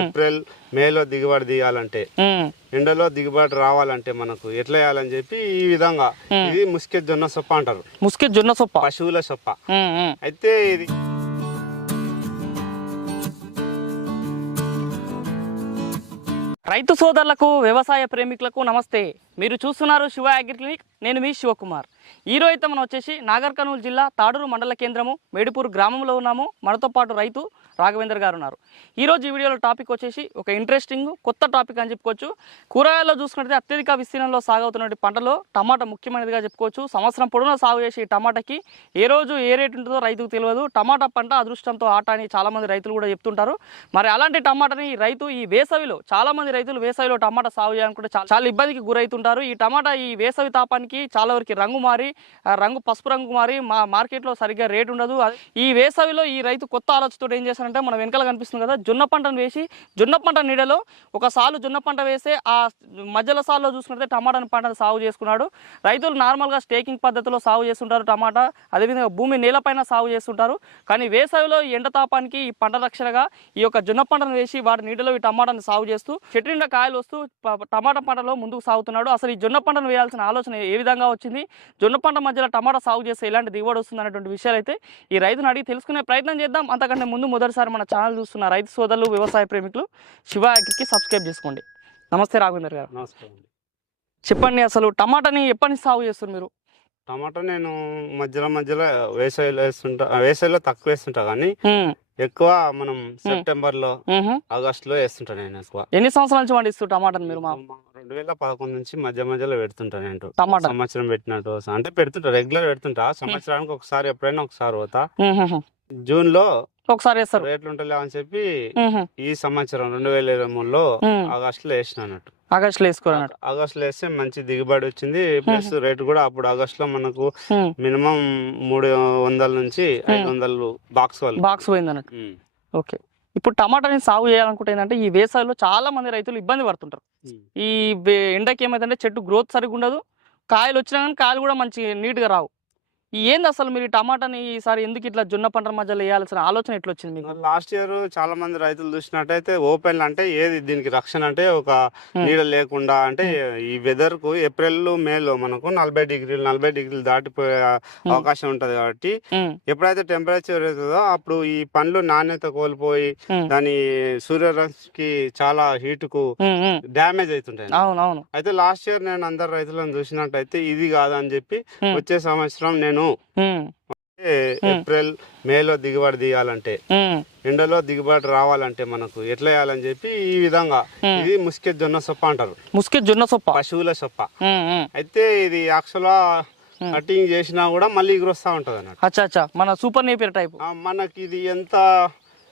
April మేలో దిగుబడి తీయాలంటే ఎండలో దిగుబడి రావాలంటే మనకు ఎట్లా వేయాలని చెప్పి ఈ విధంగా ఇది ముసుకే జొన్న సొప్ప అంటారు. ముసుకి జొన్న సొప్ప? పశువుల సొప్ప. అయితే ఇది రైతు సోదరులకు వ్యవసాయ ప్రేమికులకు నమస్తే. మీరు చూస్తున్నారు శివ అగ్రి క్లినిక్. నేను మీ శివకుమార్. ఈ అయితే మనం వచ్చేసి నాగర్ కర్నూలు జిల్లా తాడూరు మండల కేంద్రము మేడిపూర్ గ్రామంలో ఉన్నాము. మనతో పాటు రైతు రాఘవేందర్ గారు ఉన్నారు. ఈరోజు ఈ వీడియోలో టాపిక్ వచ్చేసి ఒక ఇంట్రెస్టింగ్ కొత్త టాపిక్ అని చెప్పుకోవచ్చు. కూరగాయల్లో చూసుకుంటే అత్యధిక విస్తీర్ణంలో సాగవుతున్నటువంటి పంటలో టమాటా ముఖ్యమైనదిగా చెప్పుకోవచ్చు. సంవత్సరం పొడవునా సాగు చేసే ఈ టమాటాకి ఏ రోజు ఏ రేటు ఉంటుందో రైతుకు తెలియదు. టమాటా పంట అదృష్టంతో ఆట అని చాలామంది రైతులు కూడా చెప్తుంటారు. మరి అలాంటి టమాటాని రైతు ఈ వేసవిలో చాలామంది రైతులు వేసవిలో టమాటా సాగు చేయాలనుకుంటే చాలా చాలా ఇబ్బందికి గురవుతుంటారు. ఈ టమాటా ఈ వేసవి తాపానికి చాలా వరకు రంగు మారి రంగు పసుపు రంగు మారి మా మార్కెట్లో సరిగ్గా రేటు ఉండదు. అది- ఈ వేసవిలో ఈ రైతు కొత్త ఆలోచనతో ఏం చేశారంటే మన వెనకాల కనిపిస్తుంది కదా జొన్న పంటను వేసి జొన్న పంట నీడలో ఒక సాలు జొన్న పంట వేస్తే ఆ మధ్యలో సాల్లో చూసుకుంటే టమాటా పంటను సాగు చేసుకున్నాడు. రైతులు నార్మల్గా స్టేకింగ్ పద్ధతిలో సాగు చేస్తుంటారు టమాటా అదేవిధంగా భూమి నేలపైన సాగు చేస్తుంటారు. కానీ వేసవిలో ఈ ఎండ తాపానికి ఈ పంట రక్షణగా ఈ యొక్క జొన్న పంటను వేసి వాటి నీటిలో ఈ టమాటాను సాగు చేస్తూ చెట్టు నిండా కాయలు వస్తూ టమాటా పంటలో ముందుకు సాగుతున్నాడు. అసలు ఈ జొన్న పంటను వేయాల్సిన ఆలోచన ఏ విధంగా వచ్చింది? జొన్న పంట మధ్యలో టమాటా సాగు చేస్తే ఎలాంటి దిగుబడి వస్తుంది అనేటువంటి విషయాలు అయితే ఈ రైతును అడిగి తెలుసుకునే ప్రయత్నం చేద్దాం. అంతకంటే ముందు మొదటిసారి మన ఛానల్ చూస్తున్న రైతు సోదరులు వ్యవసాయ ప్రేమికులు శివ అగ్రికి సబ్స్క్రైబ్ చేసుకోండి. నమస్తే రాఘవేందర్ గారు. నమస్కారం చెప్పండి అసలు టమాటాని ఎప్పటి నుంచి సాగు చేస్తారు మీరు? టమాటా నేను మధ్యలో మధ్యలో వేసవిలో వేస్తుంటా వేసవిలో తక్కువ వేస్తుంటా కానీ ఎక్కువ మనం సెప్టెంబర్లో. ఆగస్ట్లో వేస్తుంటా నేను ఎక్కువ. ఎన్ని సంవత్సరాల నుంచి పండిస్తారు టమాటాని మీరు మా రెండు వేల పదకొండు నుంచి మధ్య మధ్యలో పెడుతుంటా నేను టమాటా. సంవత్సరం పెట్టినట్టు అంటే పెడుతుంటా రెగ్యులర్ పెడుతుంటా. సంవత్సరానికి ఒకసారి ఎప్పుడైనా ఒకసారి పోతా. జూన్లో ఒకసారి వేస్తారు. రేట్లు ఉంటలే అని చెప్పి. ఈ సంవత్సరం రెండు వేల ఇరవై మూడులో. ఆగస్ట్లో వేసిన అన్నట్టు. ఆగస్టులో వేసుకోరు అన్నట్టు. ఆగస్ట్లో వేస్తే మంచి దిగుబడి వచ్చింది. ప్లస్ రేట్ కూడా అప్పుడు ఆగస్ట్లో మనకు. మినిమం మూడు వందల నుంచి ఐదు వందలు బాక్స్ వాళ్ళు. బాక్స్ పోయింది అన్నట్టు. ఓకే. ఇప్పుడు టమాటాని సాగు చేయాలనుకుంటే ఏంటంటే ఈ వేసవిలో చాలా మంది రైతులు ఇబ్బంది పడుతుంటారు. ఈ ఎండకి ఏమైందంటే చెట్టు గ్రోత్ సరిగ్గా ఉండదు. కాయలు వచ్చినా కానీ కాయలు కూడా మంచి నీట్గా రావు. ఏంది అసలు మీరు ఈ టమాటాని ఈసారి ఎందుకు ఇట్లా జొన్న పంట మధ్యలో వేయాల్సిన ఆలోచన ఎట్లా వచ్చింది మీకు లాస్ట్ ఇయర్ చాలా మంది రైతులు చూసినట్టయితే ఓపెన్ అంటే ఏది దీనికి రక్షణ అంటే ఒక మ్మ్. నీడ లేకుండా అంటే ఈ వెదర్కు ఏప్రిల్ మేలో మనకు నలభై డిగ్రీలు నలభై డిగ్రీలు దాటిపోయే అవకాశం ఉంటది కాబట్టి ఎప్పుడైతే టెంపరేచర్ అవుతుందో అప్పుడు ఈ పండ్లు నాణ్యత కోల్పోయి దాని సూర్యరశ్మికి చాలా హీట్కు. డ్యామేజ్ అవుతుంటాయి అవును అవును అయితే లాస్ట్ ఇయర్ నేను అందరు రైతులను చూసినట్టయితే ఇది కాదని చెప్పి. వచ్చే సంవత్సరం నేను ఏ, ఏప్రిల్ మేలో దిగుబడి తీయాలంటే ఎండలో దిగుబడి రావాలంటే మనకు ఎట్లా వేయాలని చెప్పి ఈ విధంగా. ఇది ముసుకే జొన్న సొప్ప అంటారు. ముసుకి జొన్న సొప్ప? పశువుల సొప్ప. అయితే ఇది యాక్చువల్గా కటింగ్ చేసినా కూడా మళ్ళీ ఎగురొస్తా ఉంటది అన్నట్టు. మన సూపర్ నేపియర్ టైప్. మనకి ఇది ఎంత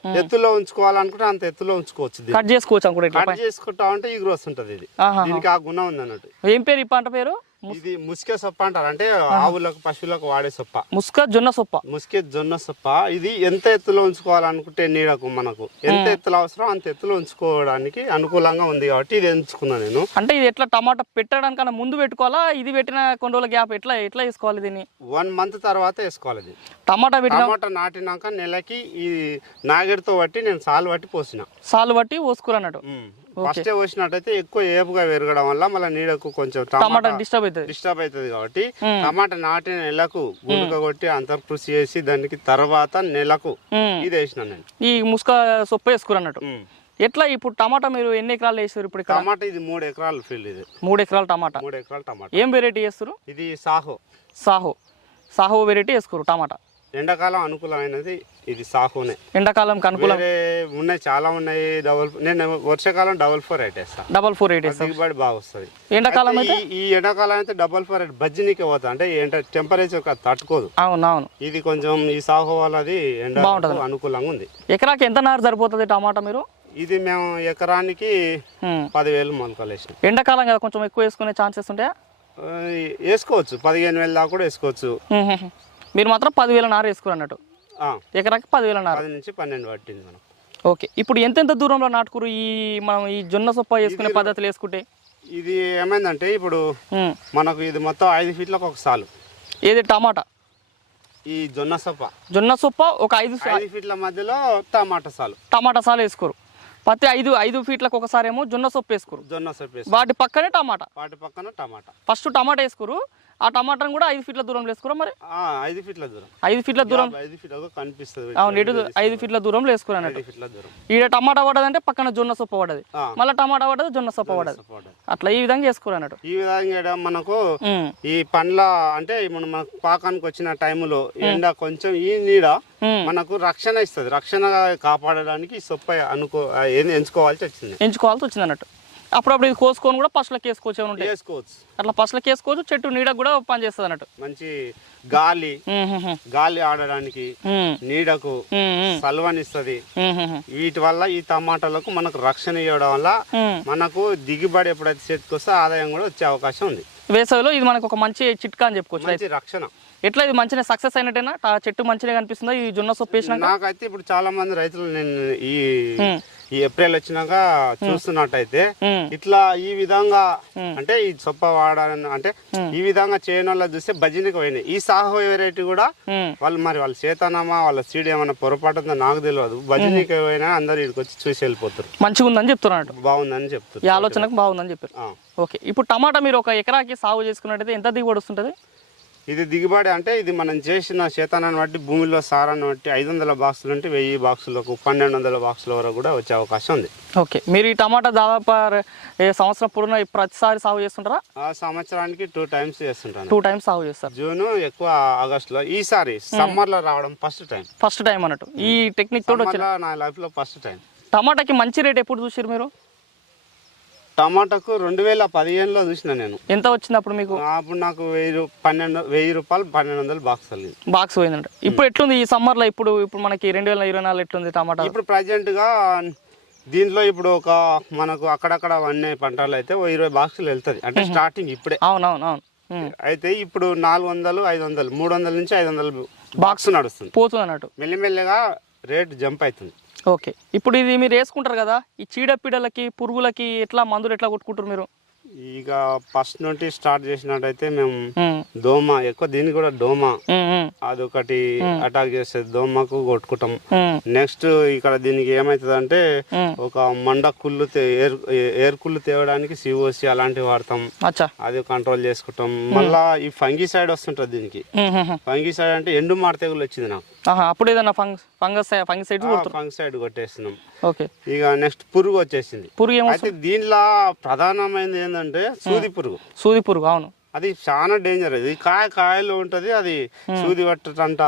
ఎత్తులో ఉంచుకోవాలనుకుంటే అంత ఎత్తులో ఉంచుకోవచ్చు. కట్ చేసుకోవచ్చు కట్ చేసుకుంటా ఉంటే ఎగురు వస్తుంటది ఇది. దీనికి ఆ గుణం ఉంది అన్నట్టు ఏం పేరు ఈ పంట పేరు? ఇది ముసుకే సొప్ప అంటారు. అంటే ఆవులకు పశువులకు వాడే సొప్ప. ముస్క జొన్న సొప్ప. ముసుకే జొన్న సొప్ప. ఇది ఎంత ఎత్తులో ఉంచుకోవాలనుకుంటే నీడకు మనకు. ఎంత ఎత్తులో అవసరం అంత ఎత్తులో ఉంచుకోవడానికి అనుకూలంగా ఉంది కాబట్టి ఇది ఎంచుకున్నా నేను. అంటే ఇది ఎట్లా టమాటా పెట్టడానికన్నా ముందు పెట్టుకోవాలా? ఇది పెట్టిన కొన్ని రోజుల గ్యాప్ ఎట్లా ఎట్లా వేసుకోవాలి దీన్ని? వన్ మంత్ తర్వాత వేసుకోవాలి ఇది. టమాటా పెట్టిన టమాటా నాటినాక నెలకి ఈ నాగడితో బట్టి నేను సాలు బట్టి పోసిన. సాలు బట్టి పోసుకోరు అన్నట్టు ఫస్ట్ పోసినట్టయితే ఎక్కువ ఏపుగా పెరగడం వల్ల మళ్ళీ నీడకు కొంచెం టమాటా డిస్టర్బ్ అవుతుంది. డిస్టర్బ్ అవుతుంది కాబట్టి మ్మ్. టమాటా నాటిన నెలకు గుండుక కొట్టి అంతర్కృషి చేసి దానికి తర్వాత నెలకు ఉమ్. ఇది వేసిన నేను. ఈ ముస్క సొప్ప వేసుకోరు అన్నట్టు. మ్మ్. ఎట్లా ఇప్పుడు టమాటా మీరు ఎన్ని ఎకరాలు వేస్తారు ఇప్పుడు టమాటా ఇది మూడు ఎకరాల ఫీల్డ్ ఇది. మూడు ఎకరాల టమాటా. మూడు ఎకరాల టమాటా. ఏం వెరైటీ వేస్తారు? ఇది సాహో. సాహో. సాహో వెరైటీ వేసుకోరు టమాటా. ఎండాకాలం అనుకూలమైనది ఇది సాహోనే ఎండాకాలంకి అనుకూలం. ఉన్నాయి చాలా ఉన్నాయి డబల్ నేను వర్షాకాలం డబల్ ఫోర్ ఎయిట్ వేస్తా. డబల్ ఫోర్ ఎయిట్ దిగుబడి బాగా వస్తుంది. ఎండాకాలం అయితే ఈ ఎండాకాలం అయితే డబల్ ఫోర్ ఎయిట్ బజ్జినీకే పోతా. అంటే టెంపరేచర్ తట్టుకోదు. అవును అవును. ఇది కొంచెం ఈ సాహో వాళ్ళది ఎండ. అనుకూలంగా ఉంది. ఎకరాకి ఎంత నారు సరిపోతుంది టమాటా మీరు? ఇది మేము ఎకరానికి. పదివేలు మొలకలు వేసినాం ఎండాకాలం కదా కొంచెం ఎక్కువ వేసుకునే ఛాన్సెస్ ఉంటాయా వేసుకోవచ్చు. పదిహేను వేలు దాకా కూడా వేసుకోవచ్చు. మీరు మాత్రం పదివేల నారు వేసుకోరు అన్నట్టు. ఎకరాకి పదివేల నారు. నుంచి పన్నెండు పట్టింది మనం. ఓకే. ఇప్పుడు ఎంతెంత దూరంలో నాటుకురు ఈ మనం ఈ జొన్న సొప్ప వేసుకునే పద్ధతులు వేసుకుంటే? ఇది ఏమైందంటే ఇప్పుడు. మనకు ఇది మొత్తం ఐదు ఫీట్లకు ఒక సాలు. ఏది టమాటా? ఈ జొన్న సొప్ప. జొన్న సొప్ప ఒక ఐదు ఐదు ఫీట్ల మధ్యలో టమాటా సాలు. టమాటా సాలు వేసుకోరు. పత్తి ఐదు ఐదు ఫీట్లకు ఒకసారి ఏమో జొన్న సొప్పు వేసుకోరు. జొన్న సొప్పు వాటి పక్కనే టమాటా. వాటి పక్కన టమాటా. ఫస్ట్ టమాటా వేసుకోరు. ఆ టమాటాను కూడా ఐదు ఫీట్ల దూరంలో వేసుకోరు మరి? ఐదు ఫీట్ల దూరం. ఐదు ఫీట్ల దూరం? ఐదు ఫీట్ల కనిపిస్తుంది అవును ఇటు ఐదు ఫీట్ల దూరంలో వేసుకోరు దూరం. ఈడ టమాటా పడ్డదంటే పక్కన జొన్న సొప్ప పడ్డది ఆ. మళ్ళీ టమాటా పడ్డది జొన్న సొప్ప సపోర్ట్. అట్లా ఈ విధంగా వేసుకోరు అన్నట్టు? ఈ విధంగా మనకు ఈ పండ్ల అంటే ఇప్పుడు మనకు పాకానికి వచ్చిన టైంలో ఎండ కొంచెం ఈ నీడ. మనకు రక్షణ ఇస్తుంది. రక్షణ కాపాడడానికి సొప్ప అనుకో ఎంచుకోవాల్సి వచ్చింది. ఎంచుకోవాల్సి వచ్చింది అన్నట్టు. అప్పుడప్పుడు ఇది కోసుకొని కూడా పసులకు వేసుకోవచ్చు ఏమైనా ఉంటాయి చేసుకోవచ్చు అట్లా పసులకు వేసుకోవచ్చు చెట్టు నీడకు కూడా పనిచేస్తుంది అన్నట్టు మంచి గాలి గాలి ఆడడానికి నీడకు సల్వనిస్తుంది. వీటి వల్ల ఈ టమాటాలకు మనకు రక్షణ ఇవ్వడం వల్ల. మనకు దిగుబడి ఎప్పుడైతే చేతికి వస్తే ఆదాయం కూడా వచ్చే అవకాశం ఉంది. వేసవిలో ఇది మనకు ఒక మంచి చిట్కా అని చెప్పుకోవచ్చు. మంచి రక్షణ. ఎట్లా ఇది మంచిగా సక్సెస్ అయినట్టేనా? ఆ చెట్టు మంచిగా కనిపిస్తుందా? ఈ జొన్న సొప్పు వేసినాక? నాకైతే ఇప్పుడు చాలా మంది రైతులు నేను ఈ. ఈ ఏప్రిల్ వచ్చినాక చూస్తున్నట్టయితే ఇట్లా ఈ విధంగా అంటే ఈ సొప్ప వాడాలని అంటే ఈ విధంగా చేయడం వల్ల చూస్తే భజనకి పోయినాయి. ఈ సాహో వెరైటీ కూడా. వాళ్ళు మరి వాళ్ళ చేతనామా వాళ్ళ సీడ్ ఏమైనా పొరపాటు ఉందో నాకు తెలియదు. భజనీకి పోయినా అందరు ఇక్కడికి వచ్చి చూసి వెళ్ళిపోతారు. మంచిగా ఉందని చెప్తున్నట్టు బాగుందని ఈ చెప్తారు ఆలోచనకు బాగుందని చెప్పారు. ఓకే. ఇప్పుడు టమాటా మీరు ఒక ఎకరాకి సాగు చేసుకున్నట్టయితే ఎంత దిగుబడి వస్తుంటుంది? ఇది దిగుబడి అంటే ఇది మనం చేసిన శేతానాన్ని బట్టి భూమిలో సారాన్ని బట్టి ఐదు వందల బాక్సులు అంటే వెయ్యి బాక్సులకు పన్నెండు వందల బాక్సుల వరకు కూడా వచ్చే అవకాశం ఉంది. ఓకే. మీరు ఈ టమాటా దాదాపు ఏ సంవత్సరం పొడున ప్రతిసారి సాగు చేస్తుంటారా? ఆ సంవత్సరానికి టూ టైమ్స్ చేస్తుంటాను. టూ టైమ్స్ సాగు చేస్తారు. జూన్ ఎక్కువ ఆగస్టులో. ఈసారి సమ్మర్లో రావడం ఫస్ట్ టైం. ఫస్ట్ టైం అన్నట్టు. ఈ టెక్నిక్ తోటి నా లైఫ్లో ఫస్ట్ టైం. టమాటాకి మంచి రేట్ ఎప్పుడు చూసారు మీరు? టమాటాకు రెండు వేల పదిహేనులో చూసిన నేను. ఎంత వచ్చింది అప్పుడు మీకు? అప్పుడు నాకు వెయ్యి రూ- పన్నెండు వెయ్యి రూపాయలు పన్నెండు వందలు బాక్స్ అల్లింది బాక్స్ పోయిందంట. ఇప్పుడు ఎట్లుంది ఈ సమ్మర్లో? ఇప్పుడు ఇప్పుడు మనకి రెండు వేల ఇరవై నాలుగు ఎట్లుంది టమాటా ఇప్పుడు ప్రజెంట్గా దీంట్లో ఇప్పుడు ఒక మనకు అక్కడక్కడ అన్ని పంటలు అయితే ఓ ఇరవై బాక్సులు వెళ్తుంది అంటే స్టార్టింగ్ ఇప్పుడే. అవునవును అవును ఉమ్. అయితే ఇప్పుడు నాలుగు వందలు ఐదు వందలు మూడు వందల నుంచి ఐదు వందలు బాక్స్ నడుస్తుంది. పోతుంది అన్నట్టు. మెల్లిమెల్లిగా రేట్ జంప్ అవుతుంది. ఓకే. ఇప్పుడు ఇది మీరు వేసుకుంటారు కదా ఈ చీడపీడలకి పురుగులకి ఎట్లా మందులు ఎట్లా కొట్టుకుంటారు మీరు? ఇక ఫస్ట్ నుండి స్టార్ట్ చేసినట్టయితే మేము దోమ ఎక్కువ దీనికి కూడా దోమ. అదొకటి అటాక్ చేస్తుంది దోమకు కొట్టుకుంటాం. నెక్స్ట్ ఇక్కడ దీనికి ఏమవుతుంది అంటే. ఒక మండ కుళ్ళు ఏర్ కుళ్ళు తేవడానికి సిఓసి అలాంటివి వాడతాం. అది కంట్రోల్ చేసుకుంటాం. మళ్ళా ఈ ఫంగి సైడ్ వస్తుంటుంది దీనికి. ఫంగి సైడ్ అంటే ఎండు మార తెగులు వచ్చింది నాకు. అప్పుడు ఏదన్నా ఫంగస్ ఫంగస్ ఫంగిసైడ్స్ కొడుతున్నారు. ఫంగి సైడ్ కొట్టేస్తున్నాం ఓకే. ఇక నెక్స్ట్ పురుగు వచ్చేసింది. పురుగు ఏమో దీనిలో ప్రధానమైనది ఏంటంటే సూది పురుగు. సూది పురుగు అవును. అది చాలా డేంజర్. ఇది కాయ కాయలో ఉంటది అది సూది పట్టటంట.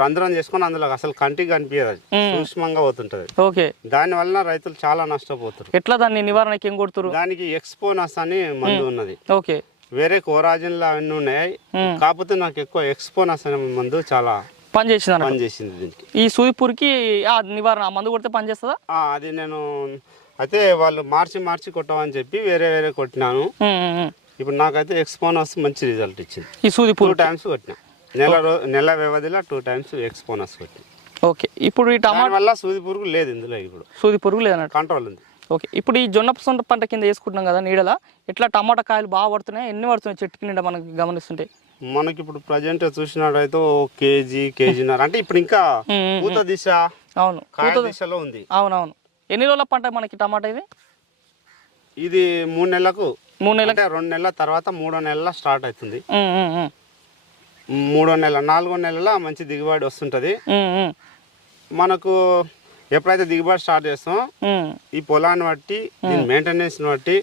రంధ్రం చేసుకొని అందులో అసలు కంటికి కనిపించదు అది. సూక్ష్మంగా పోతుంటది. ఓకే. దాని వలన రైతులు చాలా నష్టపోతారు ఎట్లా దాన్ని నివారణకి ఏం కొడుతురు దానికి ఎక్స్పోనస్ అని మందు ఉన్నది. ఓకే. వేరే కోరాజిన్లు అవన్నీ ఉన్నాయి కాకపోతే నాకు ఎక్కువ ఎక్స్పోనస్ అనే మందు చాలా పని చేసింది అన్నట్టు పనిచేసింది దీనికి. ఈ సూది పురుగుకి ఆ నివారణ మందు కొడితే పని చేస్తుందా ఆ, అది నేను అయితే వాళ్ళు మార్చి మార్చి కొట్టమని చెప్పి వేరే వేరే కొట్టినాను. ఇప్పుడు నాకైతే ఎక్స్పోనస్ మంచి రిజల్ట్ ఇచ్చింది. ఈ సూది టూ టైమ్స్ కొట్టినా. నెల నెల వ్యవధిలో టూ టైమ్స్ ఎక్స్పోనస్ కొట్టినా. ఓకే. ఇప్పుడు ఈ టమాటా దానివల్ల సూది పురుగు లేదు ఇందులో ఇప్పుడు. సూది పురుగు లేదన్నట్టు. కంట్రోల్ ఉంది. ఓకే. ఇప్పుడు ఈ జొన్న సొంత పంట కింద వేసుకుంటున్నాం కదా నీడల ఎట్లా టమాటా కాయలు బాగా పడుతున్నాయి ఎన్ని పడుతున్నాయి చెట్టుకి నిండా మనకి గమనిస్తుంటే? మనకి ఇప్పుడు ప్రజెంట్ చూసినట్టయితే ఓ కేజీ కేజీన్నర. అంటే ఇప్పుడు ఇంకా పూత దిశ అవును. కాయ దిశలో ఉంది. అవునవును. ఎన్ని రోజుల పంట మనకి టమాటా ఇది? ఇది మూడు నెలలకు. మూడు నెలల రెండు నెలల తర్వాత మూడో నెలల స్టార్ట్ అవుతుంది. మూడో నెల నాలుగో నెలల మంచి దిగుబడి వస్తుంటది. మనకు ఎప్పుడైతే దిగుబడి స్టార్ట్ చేస్తామో ఉమ్, ఈ పొలాన్ని బట్టి దీని మెయింటెనెన్స్ బట్టి.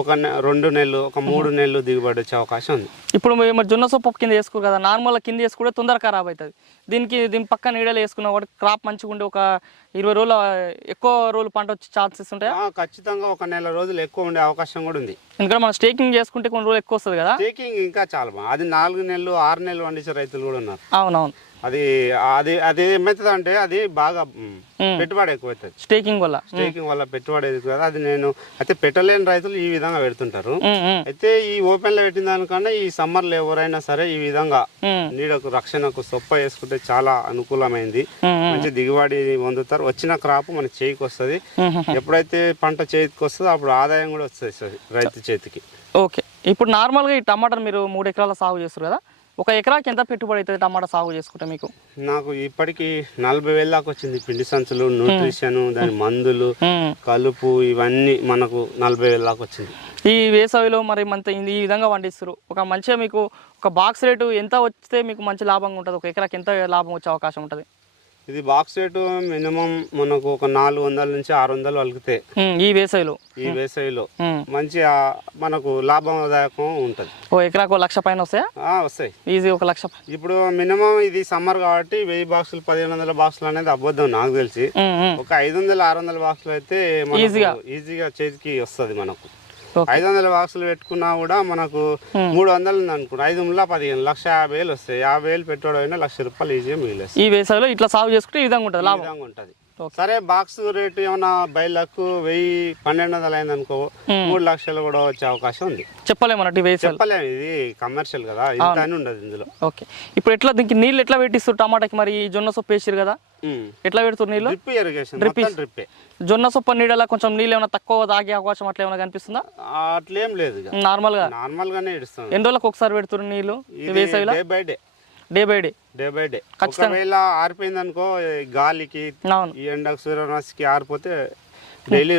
ఒక రెండు నెలలు ఒక మూడు నెలలు దిగుబడి వచ్చే అవకాశం ఉంది. ఇప్పుడు మీరు జొన్న సొప్పు కింద వేసుకోరు కదా నార్మల్ కింద వేసుకుంటే తొందర ఖరాబ్ అవుతుంది. దీనికి దీని పక్క నీడలు వేసుకున్న ఒకటి క్రాప్ మంచిగా ఉండి ఒక ఇరవై రోజులు ఎక్కువ రోజులు పంట వచ్చే ఛాన్సెస్ ఉంటాయా? ఖచ్చితంగా ఒక నెల రోజులు ఎక్కువ ఉండే అవకాశం కూడా ఉంది. ఎందుకంటే మనం స్టేకింగ్ చేసుకుంటే కొన్ని రోజులు ఎక్కువ వస్తుంది కదా? టేకింగ్ ఇంకా చాలా బాగా అది నాలుగు నెలలు ఆరు నెలలు పండించే రైతులు కూడా ఉన్నారు. అవునవును. అది అది అది ఏమవుతుంది అంటే అది బాగా. పెట్టుబడి ఎక్కువ అవుతుంది స్టేకింగ్ వల్ల స్టేకింగ్ వల్ల పెట్టుబడి ఎక్కువ కదా. అది నేను అయితే పెట్టలేని రైతులు ఈ విధంగా పెడుతుంటారు. అయితే ఈ ఓపెన్లో పెట్టిన దానికన్నా ఈ సమ్మర్లో ఎవరైనా సరే ఈ విధంగా నీడకు రక్షణకు సొప్ప వేసుకుంటే చాలా అనుకూలమైంది. మంచి దిగుబడి పొందుతారు. వచ్చిన క్రాప్ మన చేయికి వస్తుంది. ఎప్పుడైతే పంట చేతికి వస్తుందో అప్పుడు ఆదాయం కూడా వస్తుంది రైతు చేతికి. ఓకే. ఇప్పుడు నార్మల్గా ఈ టమాటాలు మీరు మూడు ఎకరాల సాగు చేస్తారు కదా ఒక ఎకరాకి ఎంత పెట్టుబడి అవుతుంది టమాటా సాగు చేసుకుంటే మీకు? నాకు ఇప్పటికి నలభై వేల దాకా వచ్చింది పిండి సంచులు న్యూట్రిషన్ దాని మందులు. కలుపు ఇవన్నీ మనకు నలభై వేల దాకా వచ్చింది. ఈ వేసవిలో మరి మంత ఈ విధంగా పండిస్తారు. ఒక మంచిగా మీకు ఒక బాక్స్ రేటు ఎంత వస్తే మీకు మంచి లాభంగా ఉంటుంది? ఒక ఎకరాకి ఎంత లాభం వచ్చే అవకాశం ఉంటుంది? ఇది బాక్స్ రేటు మినిమం మనకు ఒక నాలుగు వందల నుంచి ఆరు వందలు వలికితే మ్మ్. ఈ వేసవిలో ఈ వేసవిలో. మంచి మనకు లాభదాయకం ఉంటుంది ఓ ఎకరాకు ఒక లక్ష పైన వస్తాయా ఆ, వస్తాయి ఈజీ ఒక లక్ష ఇప్పుడు మినిమం ఇది సమ్మర్ కాబట్టి వెయ్యి బాక్సులు పదిహేను వందల బాక్సులు అనేది అబద్ధం నాకు తెలిసి. ఒక ఐదు వందల ఆరు వందల బాక్సులు అయితే ఈజీగా. ఈజీగా చేతికి వస్తుంది మనకు. ఐదు వందల బాక్సులు పెట్టుకున్నా కూడా మనకు మూడు వందలు ఉంది ఐదు వందల పదిహేను లక్ష యాభై వేలు వస్తాయి. యాభై వేలు పెట్టుకోవడం అయినా లక్ష రూపాయలు ఈజీగా మిగిలేస్తాయి. ఈ వేసవిలో ఇట్లా సాగు చేసుకుంటే ఈ విధంగా ఉంటుంది ఈ లాభం? విధంగా ఉంటుంది. సరే బాక్స్ రేటు ఏమైనా బయలకు వెయ్యి పన్నెండు వందలు అయింది అనుకో మూడు లక్షలు కూడా వచ్చే అవకాశం ఉంది. చెప్పలేమన్నట్టు చెప్పలేము ఇది కమర్షియల్ కదా ఇంత అని ఉండదు ఇందులో. ఓకే ఇప్పుడు ఎట్లా దీనికి నీళ్ళు ఎట్లా పెట్టిస్తారు టమాటాకి మరి? జొన్న సొప్పు వేసారు కదా? ఎట్లా పెడుతున్నారు నీళ్ళు? డ్రిప్ ఇరిగేషన్ మొత్తం డ్రిప్పే జొన్న సొప్ప నీడలా కొంచెం నీళ్ళు ఏమైనా తక్కువ తాగే అవకాశం అట్లా ఏమైనా కనిపిస్తుందా? అట్లేం లేదు ఇక. నార్మల్గా నార్మల్ గానే ఇడుస్తుంది ఎన్ని రోజులకు ఒకసారి పెడుతున్నారు నీళ్ళు? ఇది వేసవిలో? Day by day day by day day by day ఒకవేళ ఆరిపోయింది అనుకో గాలికి ఈ ఎండకు సూర్యరశ్మికి ఆరిపోతే డైలీ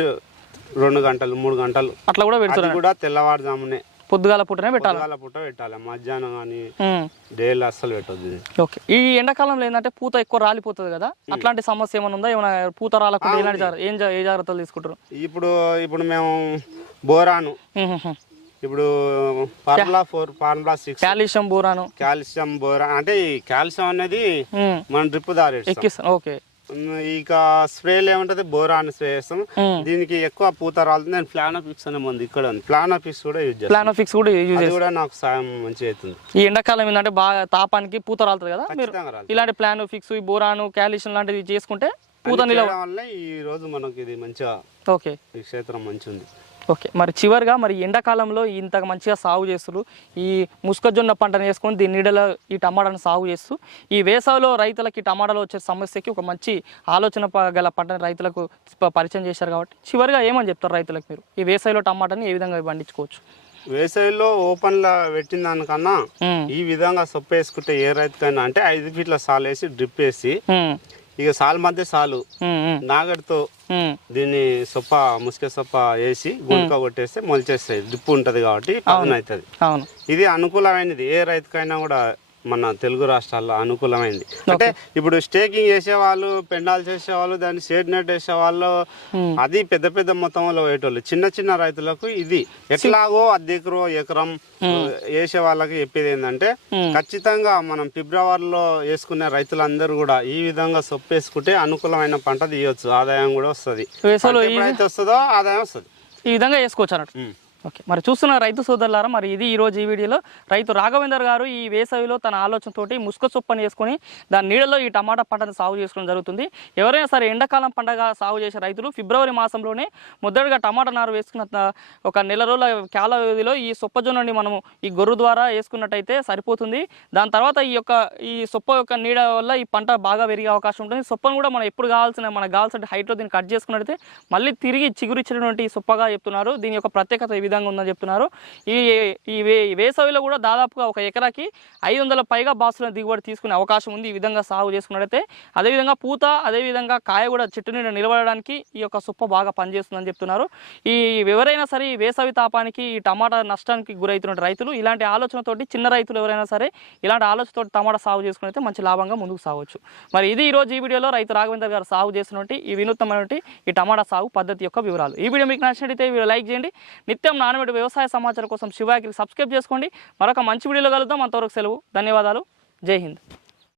రెండు గంటలు మూడు గంటలు. అట్లా కూడా అది పెడుతున్నారు కూడా తెల్లవారుజామునే. పొద్దుగాల పూటనే పెట్టాలి? పొద్దుగాల పూట పెట్టాలి? మధ్యాహ్నం కానీ. డైలీ అస్సలు పెట్టొద్దు. ఓకే. ఈ ఎండాకాలంలో ఏంటంటే పూత ఎక్కువ రాలిపోతుంది కదా? అట్లాంటి సమస్య ఏమైనా ఉందా? ఏమైనా పూత రాలకుండా ఎలాంటి ఏం ఏ జాగ్రత్తలు తీసుకుంటారు ఇప్పుడు ఇప్పుడు మేము బోరాను. ఇప్పుడు formula four formula six. Calcium బోరాను. Calcium బోరా అంటే ఈ కాల్షియం అనేది. మన డ్రిప్ దారి ఓకే. ఇక స్ప్రేలు ఏముంటది? బోరాన్ స్ప్రే చేస్తాం. దీనికి ఎక్కువ పూత రాలుతుంది. నేను ప్లానోఫిక్స్ అనే మంది ఇక్కడ ఉంది. ప్లానోఫిక్స్ కూడా యూజ్ చేస్తాను ప్లానోఫిక్స్ కూడా యూజ్ కూడా నాకు సాయం మంచిగా అవుతుంది. ఈ ఎండాకాలం ఏంటంటే బాగా తాపానికి పూత రాలుతుంది కదా మీరు? ఇలాంటి ప్లానోఫిక్స్ ఈ బోరాను కాల్షియం లాంటివి చేసుకుంటే పూత నిలవ వల్ల ఈ రోజు మనకి ఇది మంచిగా ఓకే. ఈ క్షేత్రం మంచిగా ఉంది ఓకే. మరి చివరిగా మరి ఎండాకాలంలో ఇంత మంచిగా సాగు చేస్తారు ఈ ముసుకజొన్న పంటను వేసుకొని దీని నీడలో ఈ టమాటాను సాగు చేస్తూ ఈ వేసవిలో రైతులకి టమాటాలో వచ్చే సమస్యకి ఒక మంచి ఆలోచన గల పంటను రైతులకు పరిచయం చేశారు కాబట్టి చివరిగా ఏమని చెప్తారు రైతులకు మీరు? ఈ వేసవిలో టమాటాని ఏ విధంగా పండించుకోవచ్చు? వేసవిలో ఓపెన్ లా పెట్టిన దానికన్నా ఈ విధంగా సొప్ప వేసుకుంటే ఏ రైతుకైనా అంటే ఐదు ఫీట్ల సాలు వేసి డ్రిప్ వేసి ఇక సాల్. మధ్య సాలు నాగడితో దీన్ని సొప్ప ముసుక సొప్ప వేసి గుంట కొట్టేస్తే మొలిచేస్తాయి. డ్రిప్ ఉంటది కాబట్టి పదన అవుతుంది అవును. ఇది అనుకూలమైనది. ఏ రైతుకైనా కూడా మన తెలుగు రాష్ట్రాల్లో అనుకూలమైంది. అంటే ఇప్పుడు స్టేకింగ్ చేసేవాళ్ళు పెండాలు చేసేవాళ్ళు దాన్ని షేడ్ నెట్ వేసేవాళ్ళు అది పెద్ద పెద్ద మొత్తంలో వేయటోళ్ళు చిన్న చిన్న రైతులకు ఇది ఎట్లాగో అర్ధ ఎకరం ఎకరం వేసే వాళ్ళకి చెప్పేది ఏంటంటే ఖచ్చితంగా మనం ఫిబ్రవరిలో వేసుకునే రైతులందరూ కూడా ఈ విధంగా సొప్పు వేసుకుంటే అనుకూలమైన పంట తీయొచ్చు. ఆదాయం కూడా వస్తుంది. వస్తుందో ఆదాయం వస్తుంది. ఈ విధంగా వేసుకోవచ్చు అన్నట్టు. ఓకే. మరి చూస్తున్న రైతు సోదరులారా మరి ఇది ఈరోజు ఈ వీడియోలో రైతు రాఘవేందర్ గారు ఈ వేసవిలో తన ఆలోచనతోటి ముసుక చొప్పని వేసుకొని దాని నీడలో ఈ టమాటా పంటను సాగు చేసుకోవడం జరుగుతుంది. ఎవరైనా సరే ఎండాకాలం పండగ సాగు చేసే రైతులు ఫిబ్రవరి మాసంలోనే మొదటగా టమాటా నారు వేసుకున్న ఒక నెల రోజుల కాల వ్యవధిలో ఈ సొప్పజొన్నని మనము ఈ గొర్రు ద్వారా వేసుకున్నట్టయితే సరిపోతుంది. దాని తర్వాత ఈ యొక్క ఈ సొప్ప యొక్క నీడ వల్ల ఈ పంట బాగా పెరిగే అవకాశం ఉంటుంది. సొప్పను కూడా మనం ఎప్పుడు కావాల్సిన మనకు కావాల్సిన హైట్లో దీన్ని కట్ చేసుకున్నట్టయితే మళ్ళీ తిరిగి చిగురిచ్చినటువంటి సొప్పగా చెప్తున్నారు. దీని యొక్క ప్రత్యేకత ఈ విధంగా ఉందని చెప్తున్నారు. ఈ ఈ వే- వేసవిలో కూడా దాదాపుగా ఒక ఎకరాకి ఐదు వందల పైగా బాసులను దిగుబడి తీసుకునే అవకాశం ఉంది. ఈ విధంగా సాగు చేసుకున్నట్టయితే అదేవిధంగా పూత అదేవిధంగా కాయ కూడా చెట్టు నీడ నిలబడడానికి ఈ యొక్క సుప్ప బాగా పనిచేస్తుందని చెప్తున్నారు. ఈ ఎవరైనా సరే ఈ వేసవి తాపానికి ఈ టమాటా నష్టానికి గురవుతున్న రైతులు ఇలాంటి ఆలోచనతోటి చిన్న రైతులు ఎవరైనా సరే ఇలాంటి ఆలోచనతో టమాటా సాగు చేసుకుని మంచి లాభంగా ముందుకు సాగవచ్చు మరి ఇది ఈ రోజు ఈ వీడియోలో రైతు రాఘవేందర్ గారు సాగు చేసినటువంటి ఈ వినూత్నమైనటువంటి ఈ టమాటా సాగు పద్ధతి యొక్క వివరాలు. ఈ వీడియో మీకు నచ్చినట్టయితే వీడియో లైక్ చేయండి. నిత్యం నానబెట్టి వ్యవసాయ సమాచారం కోసం శివాకి సబ్స్క్రైబ్ చేసుకోండి. మరొక మంచి వీడియోలో కలుద్దాం. అంతవరకు సెలవు. ధన్యవాదాలు. జై హింద్.